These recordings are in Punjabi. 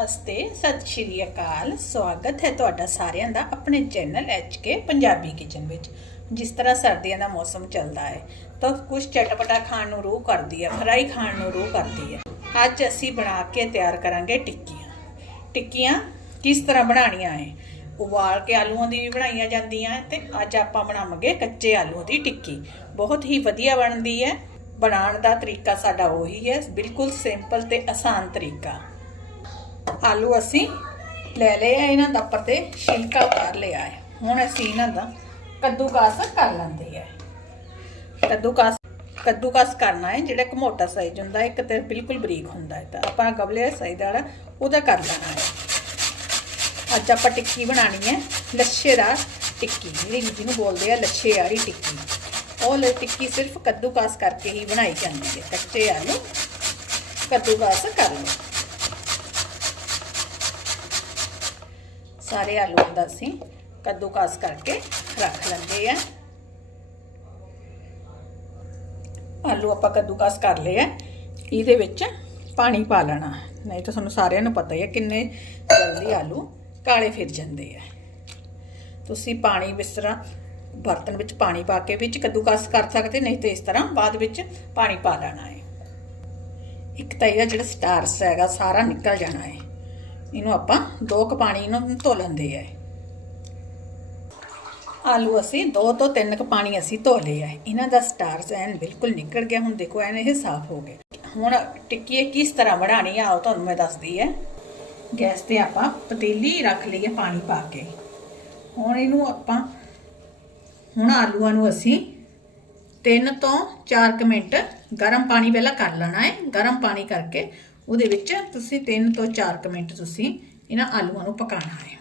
ਹੈਲੋ ਨਮਸਤੇ ਸਤਿ ਸ਼੍ਰੀ ਅਕਾਲ। ਸਵਾਗਤ ਹੈ ਤੁਹਾਡਾ ਸਾਰਿਆਂ ਦਾ ਆਪਣੇ ਚੈਨਲ ਕੇ ਪੰਜਾਬੀ ਕਿਚਨ ਵਿੱਚ, ਜਿਸ ਤਰ੍ਹਾਂ ਸਰਦੀਆਂ ਦਾ ਮੌਸਮ ਚੱਲਦਾ ਹੈ। ਤਾਂ ਕੁਝ ਚਟਪਟਾ ਖਾਣ ਨੂੰ ਰੂਹ ਕਰਦੀ ਹੈ, ਫਰਾਈ ਖਾਣ ਨੂੰ ਰੂਹ ਕਰਦੀ ਹੈ। ਅੱਜ ਅਸੀਂ ਬਣਾ ਕੇ ਤਿਆਰ ਕਰਾਂਗੇ ਟਿੱਕੀਆਂ। ਟਿੱਕੀਆਂ ਕਿਸ ਤਰ੍ਹਾਂ ਬਣਾਉਣੀਆਂ ਹੈ? ਉਬਾਲ ਕੇ ਆਲੂਆਂ ਦੀ ਵੀ ਬਣਾਈਆਂ ਜਾਂਦੀਆਂ ਤੇ ਅੱਜ ਆਪਾਂ ਬਣਾਵਾਂਗੇ ਕੱਚੇ ਆਲੂਆਂ ਦੀ ਟਿੱਕੀ। ਬਹੁਤ ਹੀ ਵਧੀਆ ਬਣਦੀ ਹੈ। ਬਣਾਉਣ ਦਾ ਤਰੀਕਾ ਸਾਡਾ ਉਹੀ ਹੈ। ਬਿਲਕੁਲ ਸਿੰਪਲ ਤੇ ਆਸਾਨ ਤਰੀਕਾ। ਆਲੂ ਅਸੀਂ ਲੈ ਲਏ ਆ, ਇਹਨਾਂ ਦਾ ਉੱਪਰ ਤੇ ਛਿਲਕਾ ਉਤਾਰ ਲਿਆ ਹੈ। ਹੁਣ ਅਸੀਂ ਇਹਨਾਂ ਦਾ ਕੱਦੂਕਾਸ ਕਰ ਲੈਂਦੇ ਆ। ਕੱਦੂਕਾਸ ਕੱਦੂਕਾਸ ਕਰਨਾ ਹੈ, ਜਿਹੜਾ ਇੱਕ ਮੋਟਾ ਸਾਈਜ਼ ਹੁੰਦਾ, ਇੱਕ ਤੇ ਬਿਲਕੁਲ ਬਰੀਕ ਹੁੰਦਾ ਹੈ, ਤਾਂ ਆਪਾਂ ਗਬਲੇ ਸਾਈਜ਼ ਵਾਲਾ ਉਹਦਾ ਕਰ ਲੈਣਾ ਹੈ। ਅੱਜ ਆਪਾਂ ਟਿੱਕੀ ਬਣਾਣੀ ਹੈ ਲੱਛੇਦਾਰ ਟਿੱਕੀ, ਜਿਹੜੀ ਜਿਹਨੂੰ ਬੋਲਦੇ ਆ, ਲੱਛੇ ਵਾਲੀ ਟਿੱਕੀ। ਉਹ ਲੈ, ਟਿੱਕੀ ਸਿਰਫ ਕੱਦੂਕਾਸ ਕਰਕੇ ਹੀ ਬਣਾਈ ਜਾਂਦੀ ਹੈ, ਕੱਚੇ ਆਲੂ ਕੱਦੂਕਾਸ ਕਰ ਲਓ। ਸਾਰੇ ਆਲੂਆਂ ਦਾ ਅਸੀਂ ਕੱਦੂਕਾਸ ਕਰਕੇ ਰੱਖ ਲੈਂਦੇ ਆ। ਆਲੂ ਆਪਾਂ ਕੱਦੂਕਾਸ ਕਰ ਲਏ ਆ। ਇਹਦੇ ਵਿੱਚ ਪਾਣੀ ਪਾ ਲੈਣਾ। ਨਹੀਂ ਤਾਂ ਤੁਹਾਨੂੰ ਸਾਰਿਆਂ ਨੂੰ ਪਤਾ ਹੀ ਹੈ ਕਿੰਨੇ ਜਲਦੀ ਆਲੂ ਕਾਲੇ ਫਿਰ ਜਾਂਦੇ ਆ। ਤੁਸੀਂ ਪਾਣੀ ਇਸ ਤਰ੍ਹਾਂ ਬਰਤਨ ਵਿੱਚ ਪਾਣੀ ਪਾ ਕੇ ਵਿੱਚ ਕੱਦੂਕਸ ਕਰ ਸਕਦੇ, ਨਹੀਂ ਤੇ ਇਸ ਤਰ੍ਹਾਂ ਬਾਅਦ ਵਿੱਚ ਪਾਣੀ ਪਾ ਲੈਣਾ ਹੈ ਇੱਕ ਤਾਂ ਇਹਦਾ ਜਿਹੜਾ ਸਟਾਰਸ ਹੈਗਾ, ਸਾਰਾ ਨਿਕਲ ਜਾਣਾ ਹੈ ਇਹਨੂੰ ਆਪਾਂ ਦੋ ਕ ਪਾਣੀ ਨੂੰ ਧੋ ਲੈਂਦੇ ਆ ਆਲੂ ਅਸੀਂ ਦੋ ਤੋਂ ਤਿੰਨ ਕ ਪਾਣੀ ਅਸੀਂ ਧੋ ਲਏ ਆ। ਇਹਨਾਂ ਦਾ ਸਟਾਰਸ ਐਨ ਬਿਲਕੁਲ ਨਿਕਲ ਗਿਆ। ਹੁਣ ਦੇਖੋ, ਐਨ ਇਹ ਸਾਫ਼ ਹੋ ਗਏ। ਹੁਣ ਟਿੱਕੀ ਕਿਸ ਤਰ੍ਹਾਂ ਬਣਾਣੀ ਆ ਉਹ ਤੁਹਾਨੂੰ ਮੈਂ ਦੱਸਦੀ ਹੈ ਗੈਸ ਤੇ ਆਪਾਂ ਪਤੀਲੀ ਰੱਖ ਲਈਏ ਪਾਣੀ ਪਾ ਕੇ। ਹੁਣ ਇਹਨੂੰ ਆਪਾਂ, ਹੁਣ ਆਲੂਆਂ ਨੂੰ ਅਸੀਂ 3 ਤੋਂ 4 ਕੁ ਮਿੰਟ ਗਰਮ ਪਾਣੀ ਪਹਿਲਾਂ ਕਰ ਲੈਣਾ ਹੈ। ਗਰਮ ਪਾਣੀ ਕਰਕੇ ਉਹਦੇ ਵਿੱਚ ਤੁਸੀਂ 3 ਤੋਂ 4 ਕੁ ਮਿੰਟ ਤੁਸੀਂ ਇਹਨਾਂ ਆਲੂਆਂ ਨੂੰ ਪਕਾਉਣਾ ਹੈ।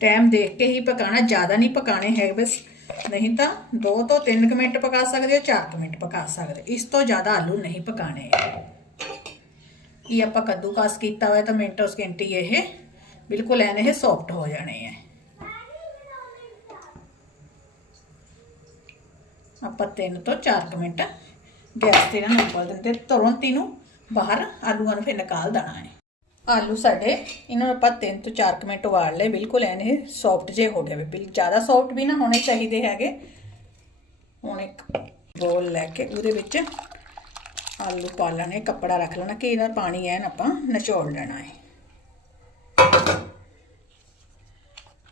ਟਾਈਮ ਦੇਖ ਕੇ ਹੀ ਪਕਾਣਾ ਜ਼ਿਆਦਾ ਨਹੀਂ ਪਕਾਣੇ ਹੈ ਬਸ। ਨਹੀਂ ਤਾਂ 2 ਤੋਂ 3 ਕੁ ਮਿੰਟ ਪਕਾ ਸਕਦੇ ਹੋ 4 ਕੁ ਮਿੰਟ ਪਕਾ ਸਕਦੇ ਇਸ ਤੋਂ ਜ਼ਿਆਦਾ ਆਲੂ ਨਹੀਂ ਪਕਾਣੇ ਇਹ ਆਪਾਂ ਕੱਦੂਕਾਸ ਕੀਤਾ ਹੋਇਆ ਤਾਂ ਮਿੰਟੋ ਸਕਿੰਟੀ ਇਹ ਬਿਲਕੁਲ ਐਨ ਇਹ ਸੌਫਟ ਹੋ ਜਾਣੇ ਹੈ ਆਪਾਂ 3 ਤੋਂ 4 ਮਿੰਟ ਗੈਸ ਤੇ ਇਹਨਾਂ ਉਬਲ ਦਿੰਦੇ। ਤੁਰੰਤ ਇਹਨੂੰ ਬਾਹਰ ਆਲੂਆਂ ਨੂੰ ਫਿਰ ਨਿਕਾਲ ਦੇਣਾ ਹੈ। ਆਲੂ ਸਾਡੇ, ਇਹਨਾਂ ਨੂੰ ਆਪਾਂ 3 ਤੋਂ 4 ਮਿੰਟ ਉਬਾਲ ਲਏ। ਬਿਲਕੁਲ ਐਨ ਇਹ ਸੌਫਟ ਜੇ ਹੋ ਗਏ। ਬਿਲ, ਜ਼ਿਆਦਾ ਸੌਫਟ ਵੀ ਨਾ ਹੋਣੇ ਚਾਹੀਦੇ ਹੈਗੇ। ਹੁਣ ਇੱਕ ਬੋਲ ਲੈ ਕੇ ਉਹਦੇ ਵਿੱਚ ਆਲੂ ਪਾ ਲੈਣੇ, ਕੱਪੜਾ ਰੱਖ ਲੈਣਾ ਕਿ ਇਹਦਾ ਪਾਣੀ ਐਨ ਆਪਾਂ ਨਿਚੋੜ ਲੈਣਾ ਹੈ।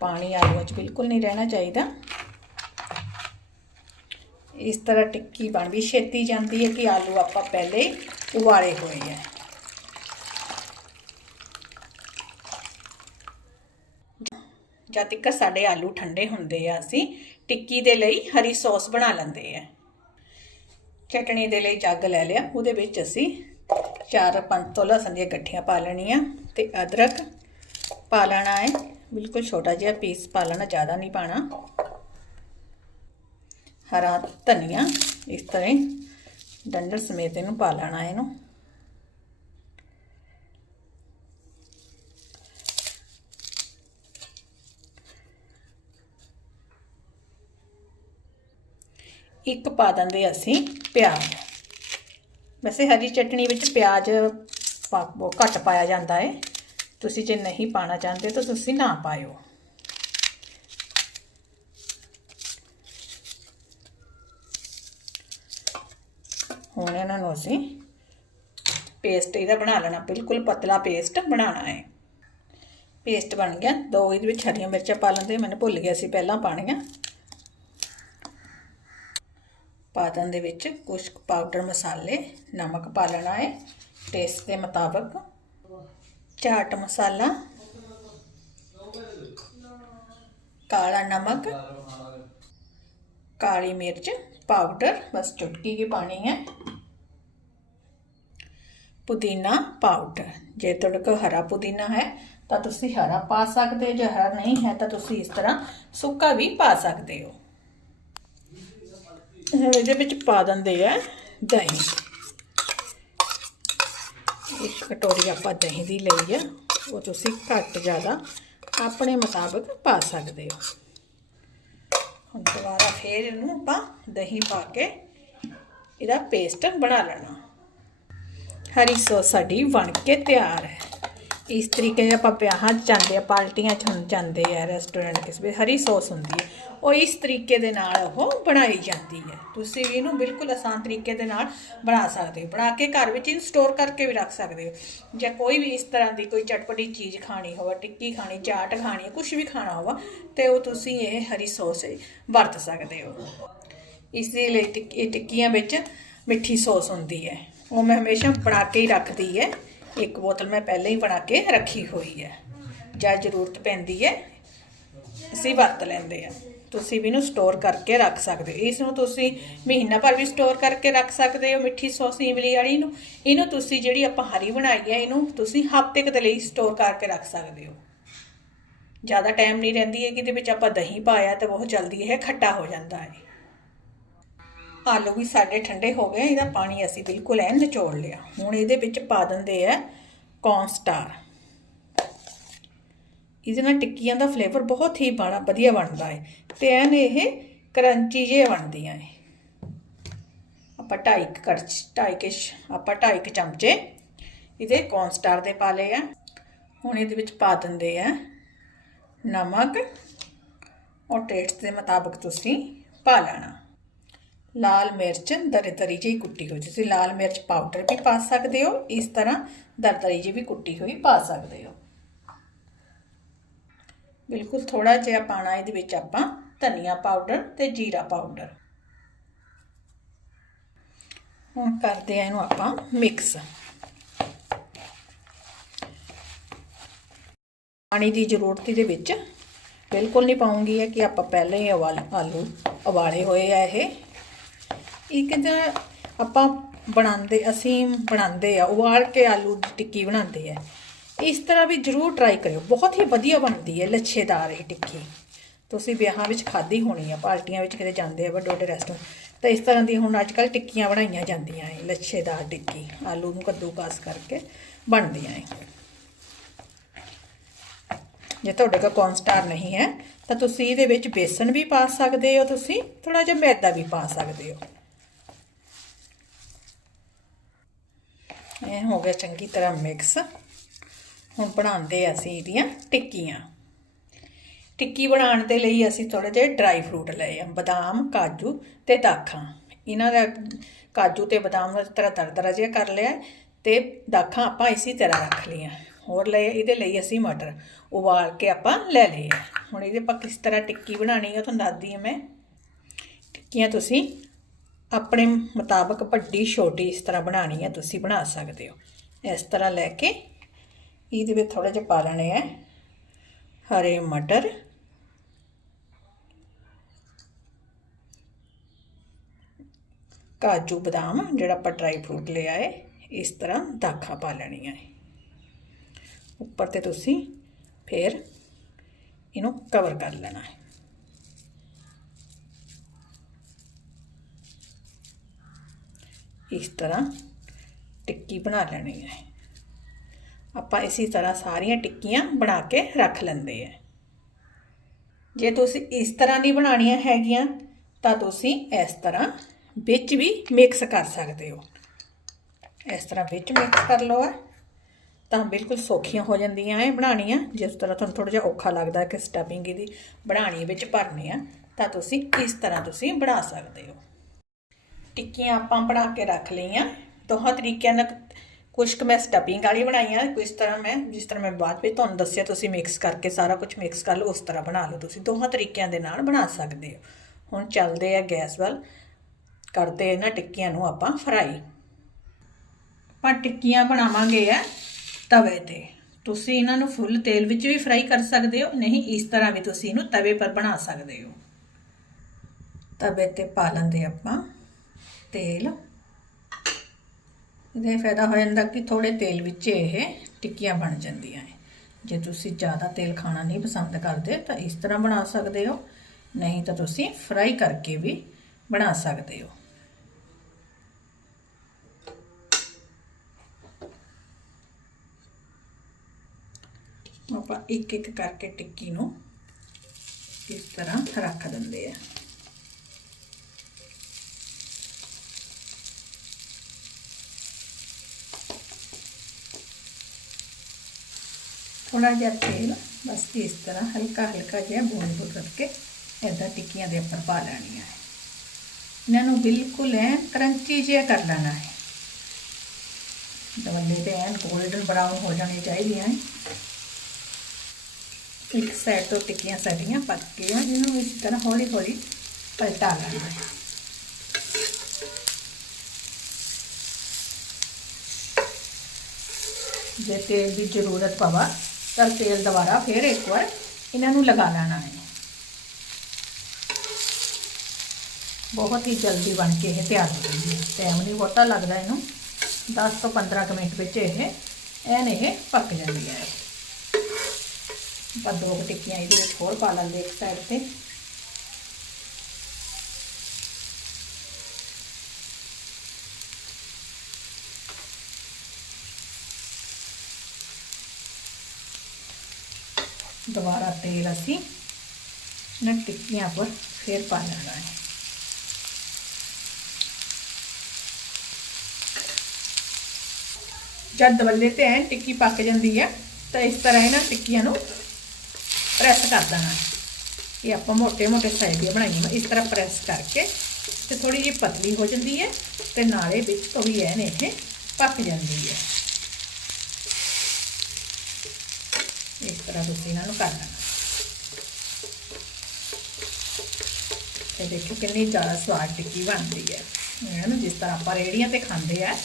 ਪਾਣੀ ਆਲੂਆਂ 'ਚ ਬਿਲਕੁਲ ਨਹੀਂ ਰਹਿਣਾ ਚਾਹੀਦਾ। ਇਸ ਤਰ੍ਹਾਂ ਟਿੱਕੀ ਬਣ ਵੀ ਛੇਤੀ ਜਾਂਦੀ ਹੈ ਕਿ ਆਲੂ ਆਪਾਂ ਪਹਿਲੇ ਉਬਾਲੇ ਹੋਏ ਹੈ ਜਦ ਤੱਕ ਸਾਡੇ ਆਲੂ ਠੰਡੇ ਹੁੰਦੇ ਆ, ਅਸੀਂ ਟਿੱਕੀ ਦੇ ਲਈ ਹਰੀ ਸੌਸ ਬਣਾ ਲੈਂਦੇ ਆ। ਚਟਣੀ ਦੇ ਲਈ ਜੱਗ ਲੈ ਲਿਆ, ਉਹਦੇ ਵਿੱਚ ਅਸੀਂ ਚਾਰ ਪੰਜ ਤੋਂ ਲਸਣ ਦੀਆਂ ਗੱਠੀਆਂ ਪਾ ਲੈਣੀਆਂ ਤੇ ਅਦਰਕ ਪਾ ਲੈਣਾ ਹੈ। ਬਿਲਕੁਲ ਛੋਟਾ ਜਿਹਾ ਪੀਸ ਪਾ ਲੈਣਾ, ਜ਼ਿਆਦਾ ਨਹੀਂ ਪਾਣਾ। ਹਰਾ ਧਨੀਆ, ਇਸ ਤਰ੍ਹਾਂ ਹੀ ਡੰਡਲ ਸਮੇਤ ਇਹਨੂੰ ਪਾ ਲੈਣਾ ਇਹਨੂੰ। ਇੱਕ ਪਾ ਦਿੰਦੇ ਅਸੀਂ ਪਿਆਜ਼। ਵੈਸੇ ਹਰੀ ਚਟਣੀ ਵਿੱਚ ਪਿਆਜ਼ ਬਹੁਤ ਘੱਟ ਪਾਇਆ ਜਾਂਦਾ ਹੈ ਤੁਸੀਂ ਜੇ ਨਹੀਂ ਪਾਣਾ ਚਾਹੁੰਦੇ ਤਾਂ ਤੁਸੀਂ ਨਾ ਪਾਇਓ। ਹੁਣ ਇਹਨਾਂ ਨੂੰ ਅਸੀਂ ਪੇਸਟ ਇਹਦਾ ਬਣਾ ਲੈਣਾ, ਬਿਲਕੁਲ ਪਤਲਾ ਪੇਸਟ ਬਣਾਉਣਾ ਹੈ। ਪੇਸਟ ਬਣ ਗਿਆ। ਦੋ ਇਹਦੇ ਵਿੱਚ ਹਰੀਆਂ ਮਿਰਚਾਂ ਪਾ ਲੈਂਦੇ, ਮੈਨੂੰ ਭੁੱਲ ਗਿਆ ਸੀ, ਪਹਿਲਾਂ ਪਾਣੀਆਂ ਪਾਦਨ ਦੇ ਵਿੱਚ ਕੁਝ ਪਾਊਡਰ ਮਸਾਲੇ, ਨਮਕ ਪਾ ਲੈਣਾ ਹੈ ਟੇਸਟ ਦੇ ਮੁਤਾਬਕ। ਚਾਟ ਮਸਾਲਾ, ਕਾਲਾ ਨਮਕ, ਕਾਲੀ ਮਿਰਚ ਪਾਊਡਰ ਬਸ ਚੁਟਕੀ ਕੀ ਪਾਣੀ ਹੈ। ਪੁਦੀਨਾ ਪਾਊਡਰ ਜੇ ਤੁਹਾਡੇ ਕੋਲ ਹਰਾ ਪੁਦੀਨਾ ਹੈ, ਤਾਂ ਤੁਸੀਂ ਹਰਾ ਪਾ ਸਕਦੇ ਹੋ। ਜੇ ਹਰਾ ਨਹੀਂ ਹੈ, ਤਾਂ ਤੁਸੀਂ ਇਸ ਤਰ੍ਹਾਂ ਸੁੱਕਾ ਵੀ ਪਾ ਸਕਦੇ ਹੋ। ਇਹਦੇ ਵਿੱਚ ਪਾ ਦਿੰਦੇ ਆ ਦਹੀਂ। ਇੱਕ ਕਟੋਰੀ ਆਪਾਂ ਦਹੀਂ ਦੀ ਲਈ ਆ। ਉਹ ਤੁਸੀਂ ਘੱਟ ਜ਼ਿਆਦਾ ਆਪਣੇ ਮੁਤਾਬਕ ਪਾ ਸਕਦੇ ਹੋ। ਹੁਣ ਦੁਬਾਰਾ ਫੇਰ ਇਹਨੂੰ ਆਪਾਂ ਦਹੀਂ ਪਾ ਕੇ ਇਹਦਾ ਪੇਸਟ ਬਣਾ ਲੈਣਾ। ਹਰੀ ਸੌਸ ਸਾਡੀ ਬਣ ਕੇ ਤਿਆਰ ਹੈ। ਇਸ ਤਰੀਕੇ ਨਾਲ ਆਪਾਂ ਵਿਆਹਾਂ 'ਚ ਜਾਂਦੇ ਆ, ਪਾਰਟੀਆਂ 'ਚ ਹੁਣ ਜਾਂਦੇ ਆ ਰੈਸਟੋਰੈਂਟ ਕਿਸੇ ਵੀ ਹਰੀ ਸੌਸ ਹੁੰਦੀ ਹੈ, ਉਹ ਇਸ ਤਰੀਕੇ ਦੇ ਨਾਲ ਉਹ ਬਣਾਈ ਜਾਂਦੀ ਹੈ। ਤੁਸੀਂ ਵੀ ਇਹਨੂੰ ਬਿਲਕੁਲ ਆਸਾਨ ਤਰੀਕੇ ਦੇ ਨਾਲ ਬਣਾ ਸਕਦੇ ਹੋ। ਬਣਾ ਕੇ ਘਰ ਵਿੱਚ ਇਹਨੂੰ ਸਟੋਰ ਕਰਕੇ ਵੀ ਰੱਖ ਸਕਦੇ ਹੋ। ਜਾਂ ਕੋਈ ਵੀ ਇਸ ਤਰ੍ਹਾਂ ਦੀ ਕੋਈ ਚਟਪਟੀ ਚੀਜ਼ ਖਾਣੀ ਹੋਵੇ, ਟਿੱਕੀ ਖਾਣੀ, ਚਾਟ ਖਾਣੀ ਕੁਝ ਵੀ ਖਾਣਾ ਹੋਵੇ, ਤੇ ਉਹ ਤੁਸੀਂ ਇਹ ਹਰੀ ਸੌਸ ਵਰਤ ਸਕਦੇ ਹੋ। ਇਸ ਦੇ ਲਈ ਟਿੱਕ- ਇਹ ਟਿੱਕੀਆਂ ਵਿੱਚ ਮਿੱਠੀ ਸੌਸ ਹੁੰਦੀ ਹੈ। ਉਹ ਮੈਂ ਹਮੇਸ਼ਾ ਬਣਾ ਕੇ ਹੀ ਰੱਖਦੀ ਹੈ। ਇੱਕ ਬੋਤਲ ਮੈਂ ਪਹਿਲਾਂ ਹੀ ਬਣਾ ਕੇ ਰੱਖੀ ਹੋਈ ਹੈ। ਜਾਂ ਜ਼ਰੂਰਤ ਪੈਂਦੀ ਹੈ, ਅਸੀਂ ਵਰਤ ਲੈਂਦੇ ਆ ਤੁਸੀਂ ਵੀ ਇਹਨੂੰ ਸਟੋਰ ਕਰਕੇ ਰੱਖ ਸਕਦੇ ਇਸ ਨੂੰ ਤੁਸੀਂ ਮਹੀਨਾ ਭਰ ਵੀ ਸਟੋਰ ਕਰਕੇ ਰੱਖ ਸਕਦੇ ਹੋ ਮਿੱਠੀ ਸੌਸ ਇਮਲੀ ਵਾਲੀ ਨੂੰ। ਇਹਨੂੰ ਤੁਸੀਂ ਜਿਹੜੀ ਆਪਾਂ ਹਰੀ ਬਣਾਈ ਹੈ, ਇਹਨੂੰ ਤੁਸੀਂ ਹਫ਼ਤੇ ਕੁ ਦੇ ਲਈ ਸਟੋਰ ਕਰਕੇ ਰੱਖ ਸਕਦੇ ਹੋ। ਜ਼ਿਆਦਾ ਟਾਈਮ ਨਹੀਂ ਰਹਿੰਦੀ ਹੈ ਕਿ ਇਹਦੇ ਵਿੱਚ ਆਪਾਂ ਦਹੀਂ ਪਾਇਆ ਤਾਂ ਬਹੁਤ ਜਲਦੀ ਇਹ ਖੱਟਾ ਹੋ ਜਾਂਦਾ ਹੈ। ਆਲੂ ਵੀ ਸਾਡੇ ਠੰਡੇ ਹੋ ਗਏ, ਇਹਦਾ ਪਾਣੀ ਅਸੀਂ ਬਿਲਕੁਲ ਐਨ ਨਿਚੋੜ ਲਿਆ। ਹੁਣ ਇਹਦੇ ਵਿੱਚ ਪਾ ਦਿੰਦੇ ਆ ਕੌਰਨ ਸਟਾਰ ਇਹਦੇ ਨਾਲ ਟਿੱਕੀਆਂ ਦਾ ਫਲੇਵਰ ਬਹੁਤ ਹੀ ਬੜਾ ਵਧੀਆ ਬਣਦਾ ਹੈ ਤੇ ਐਨ ਇਹ ਕਰੰਚੀ ਜਿਹੇ ਬਣਦੀਆਂ ਨੇ। ਆਪਾਂ ਢਾਈ ਕੁ ਕੜਛ ਢਾਈ ਕਿਸ਼ ਆਪਾਂ ਢਾਈ ਕੁ ਚਮਚੇ ਇਹਦੇ ਕੌਰਨ ਸਟਾਰ ਦੇ ਪਾ ਲਏ ਆ। ਹੁਣ ਇਹਦੇ ਵਿੱਚ ਪਾ ਦਿੰਦੇ ਆ ਨਮਕ ਔਰ ਟੇਸਟ ਦੇ ਮੁਤਾਬਕ ਤੁਸੀਂ ਪਾ ਲੈਣਾ। ਲਾਲ ਮਿਰਚ ਦਰਦਰੀ ਜਿਹੀ ਕੁੱਟੀ ਹੋਈ। ਤੁਸੀਂ ਲਾਲ ਮਿਰਚ ਪਾਊਡਰ ਵੀ ਪਾ ਸਕਦੇ ਹੋ, ਇਸ ਤਰ੍ਹਾਂ ਦਰਦਰੀ ਜਿਹੀ ਵੀ ਕੁੱਟੀ ਹੋਈ ਪਾ ਸਕਦੇ ਹੋ। ਬਿਲਕੁਲ ਥੋੜਾ ਜਿਹਾ ਪਾਣਾ, ਇਹਦੇ ਵਿੱਚ ਆਪਾਂ ਧਨੀਆ ਪਾਊਡਰ ਤੇ ਜੀਰਾ ਪਾਊਡਰ ਹੁਣ ਕਰਦੇ ਆ ਇਹਨੂੰ ਆਪਾਂ ਮਿਕਸ ਪਾਣੀ ਦੀ ਜ਼ਰੂਰਤ ਇਹਦੇ ਵਿੱਚ ਬਿਲਕੁਲ ਨਹੀਂ ਪਾਉਂਗੀ ਹੈ ਕਿ ਆਪਾਂ ਪਹਿਲਾਂ ਹੀ ਉਬਾਲ ਆਲੂ ਉਬਾਲੇ ਹੋਏ ਆ ਇਹ। ਇਹ ਕਹਿੰਦਾ ਆਪਾਂ ਬਣਾਉਂਦੇ, ਅਸੀਂ ਬਣਾਉਂਦੇ ਆ, ਉਬਾਲ ਕੇ ਆਲੂ ਦੀ ਟਿੱਕੀ ਬਣਾਉਂਦੇ ਆ। ਇਸ ਤਰ੍ਹਾਂ ਵੀ ਜਰੂਰ ਟਰਾਈ ਕਰਿਓ। ਬਹੁਤ ਹੀ ਵਧੀਆ ਬਣਦੀ ਹੈ ਲੱਛੇਦਾਰ ਇਹ ਟਿੱਕੀ। ਤੁਸੀਂ ਵਿਆਹਾਂ ਵਿੱਚ ਖਾਧੀ ਹੋਣੀ ਆ, ਪਾਰਟੀਆਂ ਵਿੱਚ ਕਿਤੇ ਜਾਂਦੇ ਆ, ਵੱਡੇ ਵੱਡੇ ਰੈਸਟੋਰੈਂਟ ਤਾਂ ਇਸ ਤਰ੍ਹਾਂ ਦੀ ਹੁਣ ਅੱਜ ਕੱਲ ਟਿੱਕੀਆਂ ਬਣਾਈਆਂ ਜਾਂਦੀਆਂ ਏ ਲੱਛੇਦਾਰ ਟਿੱਕੀ। ਆਲੂ ਨੂੰ ਕੱਦੂਕਾਸ ਕਰਕੇ ਬਣਦੀਆਂ ਏ ਜੇ ਤੁਹਾਡੇ ਕੋਲ ਕੌਨਸਟਾਰ ਨਹੀਂ ਹੈ, ਤਾਂ ਤੁਸੀਂ ਇਹਦੇ ਵਿੱਚ ਬੇਸਨ ਵੀ ਪਾ ਸਕਦੇ ਹੋ ਤੁਸੀਂ ਥੋੜਾ ਜਿਹਾ ਮੈਦਾ ਵੀ ਪਾ ਸਕਦੇ ਹੋ। ਇਹ ਹੋ ਗਿਆ ਚੰਗੀ ਤਰ੍ਹਾਂ ਮਿਕਸ ਹੁਣ ਬਣਾਉਂਦੇ ਅਸੀਂ ਇਹਦੀਆਂ ਟਿੱਕੀਆਂ। ਟਿੱਕੀ ਬਣਾਉਣ ਦੇ ਲਈ ਅਸੀਂ ਥੋੜੇ ਜਿਹੇ ਡਰਾਈ ਫਰੂਟ ਲਏ ਆ, ਬਦਾਮ, ਕਾਜੂ ਤੇ ਦਾਖਾਂ। ਇਹਨਾਂ ਦਾ ਕਾਜੂ ਤੇ ਬਦਾਮ ਨੂੰ ਤਰ੍ਹਾਂ ਦਰਦਰਾ ਜਿਹਾ ਕਰ ਲਿਆ ਤੇ ਦਾਖਾਂ ਆਪਾਂ ਇਸੇ ਤਰ੍ਹਾਂ ਰੱਖ ਲਈਆਂ। ਹੋਰ ਲਏ, ਇਹਦੇ ਲਈ ਅਸੀਂ ਮਟਰ ਉਬਾਲ ਕੇ ਆਪਾਂ ਲੈ ਲਏ ਆ। ਹੁਣ ਇਹਦੇ ਆਪਾਂ ਕਿਸ ਤਰ੍ਹਾਂ ਟਿੱਕੀ ਬਣਾਣੀ ਹੈ ਤੁਹਾਨੂੰ ਦੱਸਦੀ ਹਾਂ ਮੈਂ। ਟਿੱਕੀਆਂ ਤੁਸੀਂ ਆਪਣੇ ਮੁਤਾਬਕ ਵੱਡੀ, ਛੋਟੀ ਇਸ ਤਰ੍ਹਾਂ ਬਣਾਣੀ ਹੈ, ਤੁਸੀਂ ਬਣਾ ਸਕਦੇ ਹੋ। ਇਸ ਤਰ੍ਹਾਂ ਲੈ ਕੇ ਇਹਦੇ ਵਿੱਚ ਥੋੜਾ ਜਿਹਾ ਪਾ ਲੈਣੇ ਹੈ ਹਰੇ ਮਟਰ। ਕਾਜੂ ਬਦਾਮ, ਜਿਹੜਾ ਆਪਾਂ ਡਰਾਈ ਫਰੂਟ ਲਿਆ ਹੈ ਇਸ ਤਰ੍ਹਾਂ ਦਾਖਾ ਪਾ ਲੈਣੀਆਂ ਹੈ ਉੱਪਰ ਤੇ ਤੁਸੀਂ ਫਿਰ ਇਹਨੂੰ ਕਵਰ ਕਰ ਲੈਣਾ ਹੈ। ਇਸ ਤਰ੍ਹਾਂ ਟਿੱਕੀ ਬਣਾ ਲੈਣੀ ਹੈ। ਆਪਾਂ ਇਸੇ ਤਰ੍ਹਾਂ ਸਾਰੀਆਂ ਟਿੱਕੀਆਂ ਬਣਾ ਕੇ ਰੱਖ ਲੈਂਦੇ ਆ ਜੇ ਤੁਸੀਂ ਇਸ ਤਰ੍ਹਾਂ ਨਹੀਂ ਬਣਾਉਣੀਆਂ ਹੈਗੀਆਂ, ਤਾਂ ਤੁਸੀਂ ਇਸ ਤਰ੍ਹਾਂ ਵਿੱਚ ਵੀ ਮਿਕਸ ਕਰ ਸਕਦੇ ਹੋ। ਇਸ ਤਰ੍ਹਾਂ ਵਿੱਚ ਮਿਕਸ ਕਰ ਲਓ ਤਾਂ ਬਿਲਕੁਲ ਸੌਖੀਆਂ ਹੋ ਜਾਂਦੀਆਂ ਇਹ ਬਣਾਉਣੀਆਂ। ਜਿਸ ਤਰ੍ਹਾਂ ਤੁਹਾਨੂੰ ਥੋੜਾ ਜਿਹਾ ਔਖਾ ਲੱਗਦਾ ਕਿ ਸਟਫਿੰਗ ਇਹਦੀ ਬਣਾਉਣੀ ਵਿੱਚ ਭਰਨੀ ਆ, ਤਾਂ ਤੁਸੀਂ ਇਸ ਤਰ੍ਹਾਂ ਤੁਸੀਂ ਬਣਾ ਸਕਦੇ ਹੋ। ਟਿੱਕੀਆਂ ਆਪਾਂ ਬਣਾ ਕੇ ਰੱਖ ਲਈਆਂ। ਦੋਹਾਂ ਤਰੀਕਿਆਂ ਨਾਲ ਕੁਝ ਕੁ ਮੈਂ ਸਟਫਿੰਗ ਵਾਲੀ ਬਣਾਈਆਂ ਕੁਝ ਤਰ੍ਹਾਂ ਮੈਂ, ਜਿਸ ਤਰ੍ਹਾਂ ਮੈਂ ਬਾਅਦ ਵਿੱਚ ਤੁਹਾਨੂੰ ਦੱਸਿਆ, ਤੁਸੀਂ ਮਿਕਸ ਕਰਕੇ ਸਾਰਾ ਕੁਝ ਮਿਕਸ ਕਰ ਲਓ, ਉਸ ਤਰ੍ਹਾਂ ਬਣਾ ਲਓ ਤੁਸੀਂ। ਦੋਹਾਂ ਤਰੀਕਿਆਂ ਦੇ ਨਾਲ ਬਣਾ ਸਕਦੇ ਹੋ। ਹੁਣ ਚੱਲਦੇ ਆ ਗੈਸ ਵੱਲ। ਕਰਦੇ ਇਹਨਾਂ ਟਿੱਕੀਆਂ ਨੂੰ ਆਪਾਂ ਫਰਾਈ ਆਪਾਂ ਟਿੱਕੀਆਂ ਬਣਾਵਾਂਗੇ ਆ ਤਵੇ ਤੇ। ਤੁਸੀਂ ਇਹਨਾਂ ਨੂੰ ਫੁੱਲ ਤੇਲ ਵਿੱਚ ਵੀ ਫਰਾਈ ਕਰ ਸਕਦੇ ਹੋ, ਨਹੀਂ, ਇਸ ਤਰ੍ਹਾਂ ਵੀ ਤੁਸੀਂ ਇਹਨੂੰ ਤਵੇ ਪਰ ਬਣਾ ਸਕਦੇ ਹੋ। ਤਵੇ ਤੇ ਪਾ ਲੈਂਦੇ ਆਪਾਂ। ਤੇਲ। ਇਹਦੇ ਫਾਇਦਾ ਹੋ ਜਾਂਦਾ ਕਿ ਥੋੜੇ ਤੇਲ ਵਿੱਚ ਇਹ ਟਿੱਕੀਆਂ ਬਣ ਜਾਂਦੀਆਂ ਹੈ ਜੇ ਤੁਸੀਂ ਜ਼ਿਆਦਾ ਤੇਲ ਖਾਣਾ ਨਹੀਂ ਪਸੰਦ ਕਰਦੇ ਤਾਂ ਇਸ ਤਰ੍ਹਾਂ ਬਣਾ ਸਕਦੇ ਹੋ। ਨਹੀਂ ਤਾਂ ਤੁਸੀਂ ਫਰਾਈ ਕਰਕੇ ਵੀ ਬਣਾ ਸਕਦੇ ਹੋ। ਆਪਾਂ ਇੱਕ ਇੱਕ ਕਰਕੇ ਟਿੱਕੀ ਨੂੰ ਇਸ ਤਰ੍ਹਾਂ ਰੱਖ ਦਿੰਦੇ ਆ। ਥੋੜਾ ਜਿਹਾ ਤੇਲ ਬਸ ਇਸ ਤਰ੍ਹਾਂ ਹਲਕਾ ਹਲਕਾ ਜਿਹਾ ਬੂੰਦ ਬੂੰਦ ਕਰਕੇ ਇਦਾਂ ਟਿੱਕੀਆਂ ਦੇ ਉੱਪਰ ਪਾ ਲੈਣੀਆਂ ਹੈ ਇਹਨਾਂ ਨੂੰ ਬਿਲਕੁਲ ਐ ਕਰੰਚੀ ਜਿਹਾ ਕਰ ਲੈਣਾ ਹੈ ਦਵੱਲੇ ਤੇ ਐਨ 골ਡਨ ਬਰਾਊਨ ਹੋ ਜਾਣੀ ਚਾਹੀਦੀਆਂ ਹੈ ਇੱਕ ਸਾਈਡ ਤੋਂ ਟਿੱਕੀਆਂ ਸਾਡੀਆਂ ਪੱਕ ਗਈਆਂ ਇਹਨੂੰ ਇਸ ਤਰ੍ਹਾਂ ਹੌਲੀ ਹੌਲੀ ਪਲਟਾ ਲੈਣਾ ਹੈ ਜੇ ਤੇਲ ਦੀ ਜ਼ਰੂਰਤ ਪਵਾ ਤਾਂ ਤੇਲ ਦੁਬਾਰਾ ਫਿਰ ਇੱਕ ਵਾਰ ਇਹਨਾਂ ਨੂੰ ਲਗਾ ਲੈਣਾ ਹੈ ਬਹੁਤ ਹੀ ਜਲਦੀ ਬਣ ਕੇ ਇਹ ਤਿਆਰ ਹੋ ਜਾਂਦੀ ਹੈ ਟਾਈਮ ਨਹੀਂ ਬਹੁਤਾ ਲੱਗਦਾ ਇਹਨੂੰ 10 ਤੋਂ 15 ਕੁ ਮਿੰਟ ਵਿੱਚ ਇਹ ਐਨ ਇਹ ਪੱਕ ਜਾਂਦੀ ਹੈ ਆਪਾਂ ਦੋ ਕੁ ਟਿੱਕੀਆਂ ਇਹਦੇ ਵਿੱਚ ਹੋਰ ਪਾ ਲੈਂਦੇ ਇੱਕ ਸਾਈਡ ਤੇ तेल ਅਸੀਂ न टिक्कियाँ पर फिर पा लेना है ਜਦ ਦਵੱਲੇ ਤੇ ਐਨ ਟਿੱਕੀ ਪੱਕ ਜਾਂਦੀ ਹੈ ਤਾਂ ਇਸ ਤਰ੍ਹਾਂ ਇਹਨਾਂ ਟਿੱਕੀਆਂ ਨੂੰ ਪ੍ਰੈਸ ਕਰ ਦੇਣਾ ਇਹ ਆਪਾਂ ਮੋٹے-ਮੋٹے ਸਾਈਡੀਆਂ ਬਣਾਈਆਂ ਇਸ ਤਰ੍ਹਾਂ ਪ੍ਰੈਸ ਕਰਕੇ ਤੇ ਥੋੜੀ ਜਿਹੀ ਪਤਲੀ ਹੋ ਜਾਂਦੀ ਹੈ ਤੇ ਨਾਲੇ ਵਿੱਚ ਤੋਂ ਵੀ ਐਨ ਇਹ ਪੱਕ ਜਾਂਦੀ ਹੈ। ਇਸ ਤਰ੍ਹਾਂ ਤੁਸੀਂ ਇਹਨਾਂ ਨੂੰ ਕਰ ਲੈਣਾ ਤੇ ਦੇਖੋ ਕਿੰਨੀ ਜ਼ਿਆਦਾ ਸਵਾਦ ਟਿੱਕੀ ਬਣਦੀ ਹੈ। ਇਹਨਾਂ ਨੂੰ ਜਿਸ ਤਰ੍ਹਾਂ ਆਪਾਂ ਰੇੜੀਆਂ ਤੇ ਖਾਂਦੇ ਆ,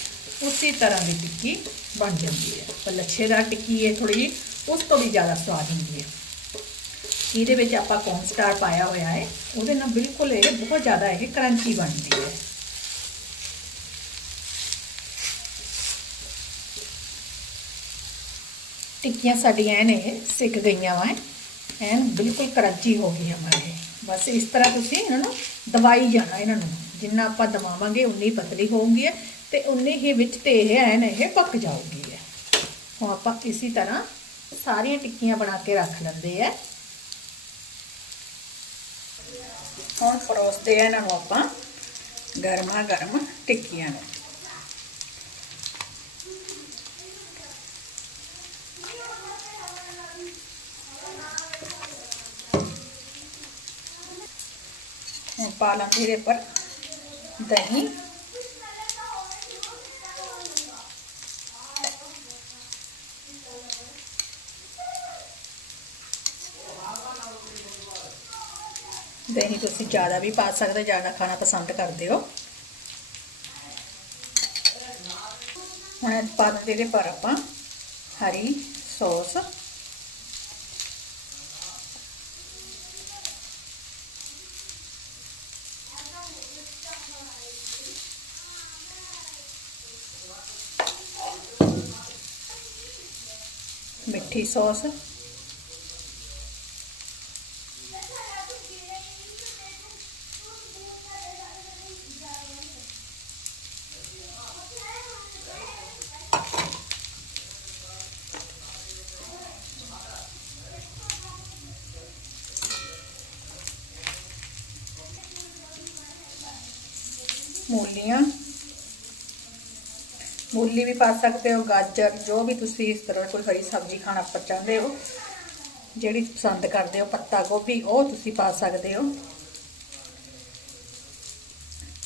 ਉਸੇ ਤਰ੍ਹਾਂ ਦੀ ਟਿੱਕੀ ਬਣ ਜਾਂਦੀ ਹੈ। ਪਰ ਲੱਛੇਦਾਰ ਟਿੱਕੀ ਹੈ ਥੋੜੀ ਉਸ ਤੋਂ ਵੀ ਜ਼ਿਆਦਾ ਸਵਾਦ ਹੁੰਦੀ ਹੈ। ਇਹਦੇ ਵਿੱਚ ਆਪਾਂ ਕੌਰਨ ਸਟਾਰ ਪਾਇਆ ਹੋਇਆ ਹੈ, ਉਹਦੇ ਨਾਲ ਬਿਲਕੁਲ ਇਹ ਬਹੁਤ ਜ਼ਿਆਦਾ ਇਹ ਕਰੰਚੀ ਬਣਦੀ ਹੈ। ਟਿੱਕੀਆਂ ਸਾਡੀਆਂ ਐਨ ਇਹ ਸਿੱਕ ਗਈਆਂ ਵਾ, ਐਨ ਬਿਲਕੁਲ ਕਰੰਚੀ ਹੋ ਗਈ ਹਮਾਰੇ ਬਸ ਇਸ ਤਰ੍ਹਾਂ ਤੁਸੀਂ ਇਹਨਾਂ ਨੂੰ ਦਵਾਈ ਜਾਣਾ ਇਹਨਾਂ ਨੂੰ। ਜਿੰਨਾ ਆਪਾਂ ਦਵਾਵਾਂਗੇ, ਉਨੀ ਪਤਲੀ ਹੋਊਗੀ ਤੇ ਉਨੇ ਹੀ ਵਿੱਚ ਤੇ ਇਹ ਐਨ ਇਹ ਪੱਕ ਜਾਊਗੀ ਹੈ ਹੁਣ ਆਪਾਂ ਇਸੇ ਤਰ੍ਹਾਂ ਸਾਰੀਆਂ ਟਿੱਕੀਆਂ ਬਣਾ ਕੇ ਰੱਖ ਲੈਂਦੇ ਆ। ਹੁਣ ਪਰੋਸਦੇ ਆ ਇਹਨਾਂ ਨੂੰ ਆਪਾਂ ਗਰਮਾ ਗਰਮ ਟਿੱਕੀਆਂ ਨੂੰ। ਹੁਣ ਪਾ ਲਾਂਗੇ ਇਹਦੇ ਪਰ ਦਹੀਂ ਦਹੀਂ ਤੁਸੀਂ ਜ਼ਿਆਦਾ ਵੀ ਪਾ ਸਕਦੇ ਜ਼ਿਆਦਾ ਖਾਣਾ ਪਸੰਦ ਕਰਦੇ ਹੋ ਹੁਣ ਪਾ ਦਿੰਦੇ ਇਹਦੇ ਪਰ ਆਪਾਂ ਹਰੀ ਸੌਸ ਮਿੱਠੀ ਸੌਸ ਮੂਲੀਆਂ ਮੂਲੀ ਵੀ ਪਾ ਸਕਦੇ ਹੋ, ਗਾਜਰ, ਜੋ ਵੀ ਤੁਸੀਂ ਇਸ ਤਰ੍ਹਾਂ ਕੋਈ ਹਰੀ ਸਬਜ਼ੀ ਖਾਣਾ ਚਾਹੁੰਦੇ ਹੋ, ਜਿਹੜੀ ਪਸੰਦ ਕਰਦੇ ਹੋ, ਪੱਤਾ ਗੋਭੀ, ਉਹ ਤੁਸੀਂ ਪਾ ਸਕਦੇ ਹੋ।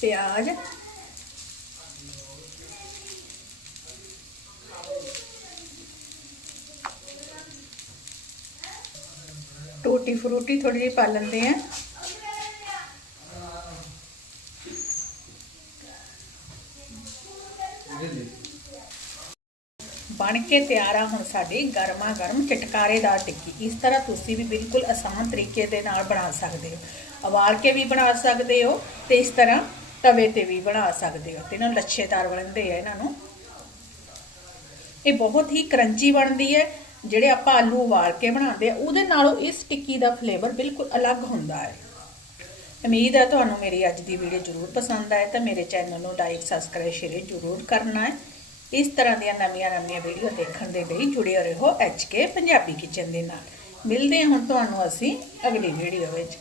ਪਿਆਜ਼। ਟੂਟੀ ਫਰੂਟੀ ਥੋੜੀ ਜਿਹੀ ਪਾ ਲੈਂਦੇ ਆ ਬਣ ਕੇ ਤਿਆਰ ਆ, ਹੁਣ ਸਾਡੀ ਗਰਮਾ ਗਰਮ ਚਟਕਾਰੇਦਾਰ ਟਿੱਕੀ। ਇਸ ਤਰ੍ਹਾਂ ਤੁਸੀਂ ਵੀ ਬਿਲਕੁਲ ਆਸਾਨ ਤਰੀਕੇ ਦੇ ਨਾਲ ਬਣਾ ਸਕਦੇ ਹੋ। ਉਬਾਲ ਕੇ ਵੀ ਬਣਾ ਸਕਦੇ ਹੋ ਤੇ ਇਸ ਤਰ੍ਹਾਂ ਤਵੇ ਤੇ ਵੀ ਬਣਾ ਸਕਦੇ ਹੋ। ਤੇ ਇਹਨਾਂ ਲੱਛੇਦਾਰ ਬਣਦੇ ਆ ਇਹਨਾਂ ਨੂੰ। ਇਹ ਬਹੁਤ ਹੀ ਕਰੰਚੀ ਬਣਦੀ ਹੈ, ਜਿਹੜੇ ਆਪਾਂ ਆਲੂ ਉਬਾਲ ਕੇ ਬਣਾਉਂਦੇ ਆ, ਉਹਦੇ ਨਾਲੋਂ ਇਸ ਟਿੱਕੀ ਦਾ ਫਲੇਵਰ ਬਿਲਕੁਲ ਅਲੱਗ ਹੁੰਦਾ ਹੈ। ਉਮੀਦ ਹੈ ਤੁਹਾਨੂੰ ਮੇਰੀ ਅੱਜ ਦੀ ਵੀਡੀਓ ਜ਼ਰੂਰ ਪਸੰਦ ਆਏ, ਤਾਂ ਮੇਰੇ ਚੈਨਲ ਨੂੰ ਲਾਈਕ ਸਬਸਕ੍ਰਾਈਬ ਸ਼ੇਅਰ ਜ਼ਰੂਰ ਕਰਨਾ ਹੈ। ਇਸ ਤਰ੍ਹਾਂ ਦੀਆਂ ਨਵੀਆਂ-ਨਵੀਆਂ ਵੀਡੀਓ ਦੇਖਣ ਦੇ ਲਈ ਜੁੜੇ ਰਹੋ ਐਚਕੇ ਪੰਜਾਬੀ ਕਿਚਨ ਦੇ ਨਾਲ। ਮਿਲਦੇ ਹਾਂ ਹੁਣ ਤੁਹਾਨੂੰ ਅਸੀਂ ਅਗਲੀ ਵੀਡੀਓ ਵਿੱਚ।